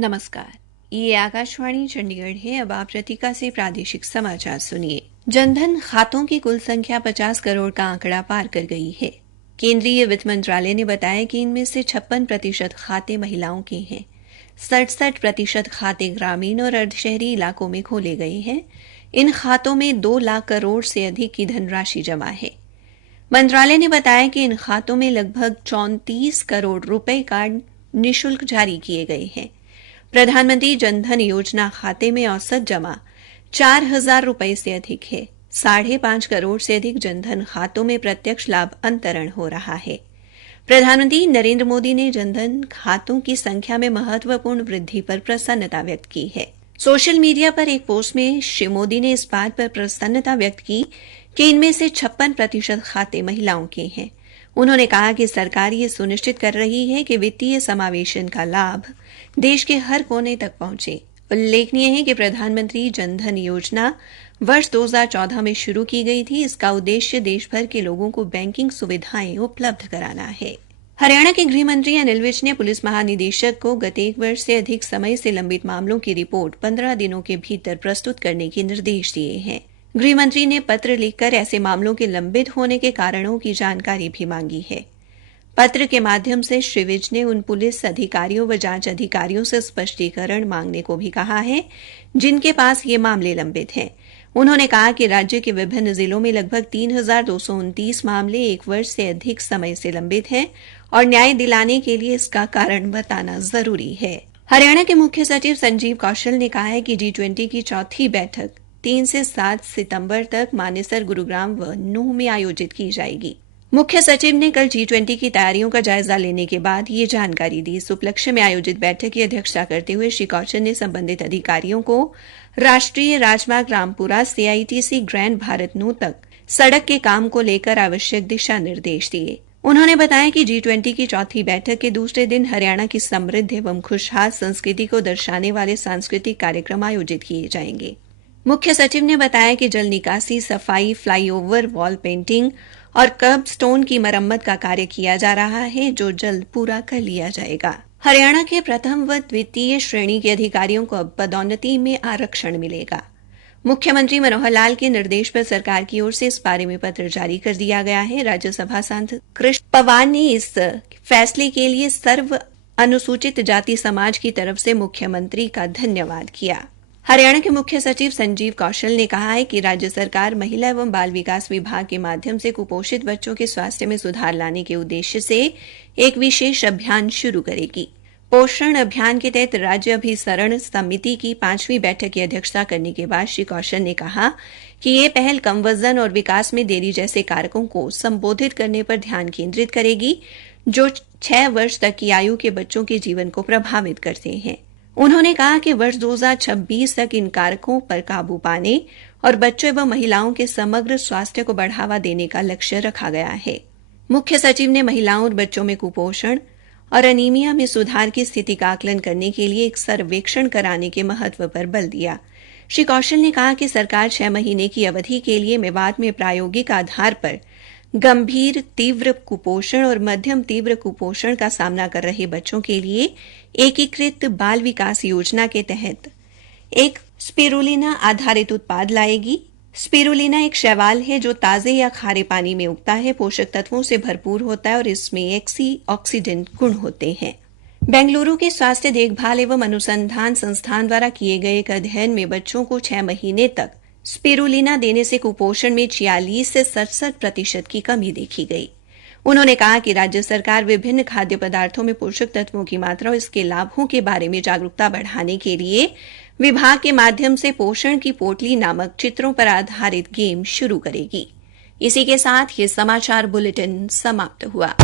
नमस्कार, ये आकाशवाणी चंडीगढ़ है। अब आप रतिका से प्रादेशिक समाचार सुनिए। जनधन खातों की कुल संख्या 50 करोड़ का आंकड़ा पार कर गई है। केंद्रीय वित्त मंत्रालय ने बताया कि इनमें से 56% खाते महिलाओं के हैं, 67% खाते ग्रामीण और अर्धशहरी इलाकों में खोले गए हैं। इन खातों में 2 लाख करोड़ से अधिक की धनराशि जमा है। मंत्रालय ने बताया कि इन खातों में लगभग 34 करोड़ रुपए कार्ड निःशुल्क जारी किए गए हैं। प्रधानमंत्री जनधन योजना खाते में औसत जमा 4,000 रुपए से अधिक है। 5.5 करोड़ से अधिक जनधन खातों में प्रत्यक्ष लाभ अंतरण हो रहा है। प्रधानमंत्री नरेंद्र मोदी ने जनधन खातों की संख्या में महत्वपूर्ण वृद्धि पर प्रसन्नता व्यक्त की है। सोशल मीडिया पर एक पोस्ट में श्री मोदी ने इस बात पर प्रसन्नता व्यक्त की कि इनमें से 56% खाते महिलाओं के हैं। उन्होंने कहा कि सरकार ये सुनिश्चित कर रही है कि वित्तीय समावेशन का लाभ देश के हर कोने तक पहुंचे। उल्लेखनीय है कि प्रधानमंत्री जनधन योजना वर्ष 2014 में शुरू की गई थी। इसका उद्देश्य देश भर के लोगों को बैंकिंग सुविधाएं उपलब्ध कराना है। हरियाणा के गृह मंत्री अनिल विज ने पुलिस महानिदेशक को गत 1 वर्ष से अधिक समय से लंबित मामलों की रिपोर्ट 15 दिनों के भीतर प्रस्तुत करने के निर्देश दिए हैं। गृह मंत्री ने पत्र लिखकर ऐसे मामलों के लंबित होने के कारणों की जानकारी भी मांगी है। पत्र के माध्यम से श्री विज ने उन पुलिस अधिकारियों व जांच अधिकारियों से स्पष्टीकरण मांगने को भी कहा है जिनके पास ये मामले लंबित हैं। उन्होंने कहा कि राज्य के विभिन्न जिलों में लगभग 3,229 मामले 1 वर्ष से अधिक समय से लंबित हैं और न्याय दिलाने के लिए इसका कारण बताना जरूरी है। हरियाणा के मुख्य सचिव संजीव कौशल ने कहा है कि G20 की चौथी बैठक 3 से 7 सितंबर तक मानेसर, गुरुग्राम व नूंह में आयोजित की जाएगी। मुख्य सचिव ने कल G20 की तैयारियों का जायजा लेने के बाद ये जानकारी दी। इस उपलक्ष्य में आयोजित बैठक की अध्यक्षता करते हुए श्री कौशल ने संबंधित अधिकारियों को राष्ट्रीय राजमार्ग रामपुरा से ITC ग्रैंड भारत नूंह तक सड़क के काम को लेकर आवश्यक दिशा निर्देश दिए। उन्होंने बताया कि G20 की चौथी बैठक के दूसरे दिन हरियाणा की समृद्ध एवं खुशहाल संस्कृति को दर्शाने वाले सांस्कृतिक कार्यक्रम आयोजित किए जाएंगे। मुख्य सचिव ने बताया कि जल निकासी, सफाई, फ्लाईओवर, वॉल पेंटिंग और कर्ब स्टोन की मरम्मत का कार्य किया जा रहा है, जो जल्द पूरा कर लिया जाएगा। हरियाणा के प्रथम व द्वितीय श्रेणी के अधिकारियों को अब पदोन्नति में आरक्षण मिलेगा। मुख्यमंत्री मनोहर लाल के निर्देश पर सरकार की ओर से इस बारे में पत्र जारी कर दिया गया है। राज्यसभा सांसद कृष्ण पवार ने इस फैसले के लिए सर्व अनुसूचित जाति समाज की तरफ से मुख्यमंत्री का धन्यवाद किया। हरियाणा के मुख्य सचिव संजीव कौशल ने कहा है कि राज्य सरकार महिला एवं बाल विकास विभाग के माध्यम से कुपोषित बच्चों के स्वास्थ्य में सुधार लाने के उद्देश्य से एक विशेष अभियान शुरू करेगी। पोषण अभियान के तहत राज्य अभिसरण समिति की 5वीं बैठक की अध्यक्षता करने के बाद श्री कौशल ने कहा कि ये पहल कम वजन और विकास में देरी जैसे कारकों को संबोधित करने पर ध्यान केंद्रित करेगी, जो 6 वर्ष तक की आयु के बच्चों के जीवन को प्रभावित करते हैं। उन्होंने कहा कि वर्ष 2026 तक इन कारकों पर काबू पाने और बच्चों एवं महिलाओं के समग्र स्वास्थ्य को बढ़ावा देने का लक्ष्य रखा गया है। मुख्य सचिव ने महिलाओं और बच्चों में कुपोषण और अनीमिया में सुधार की स्थिति का आकलन करने के लिए एक सर्वेक्षण कराने के महत्व पर बल दिया। श्री कौशल ने कहा कि सरकार 6 महीने की अवधि के लिए मेवात में प्रायोगिक आधार पर गंभीर तीव्र कुपोषण और मध्यम तीव्र कुपोषण का सामना कर रहे बच्चों के लिए एकीकृत बाल विकास योजना के तहत एक स्पिरुलिना आधारित उत्पाद लाएगी। स्पिरुलिना एक शैवाल है जो ताजे या खारे पानी में उगता है, पोषक तत्वों से भरपूर होता है और इसमें एंटीऑक्सीडेंट गुण होते हैं। बेंगलुरु के स्वास्थ्य देखभाल एवं अनुसंधान संस्थान द्वारा किए गए एक अध्ययन में बच्चों को 6 महीने तक स्पिरुलिना देने से कुपोषण में 46 से 67% की कमी देखी गई। उन्होंने कहा कि राज्य सरकार विभिन्न खाद्य पदार्थों में पोषक तत्वों की मात्रा और इसके लाभों के बारे में जागरूकता बढ़ाने के लिए विभाग के माध्यम से पोषण की पोटली नामक चित्रों पर आधारित गेम शुरू करेगी। इसी के साथ ये समाचार बुलेटिन समाप्त हुआ।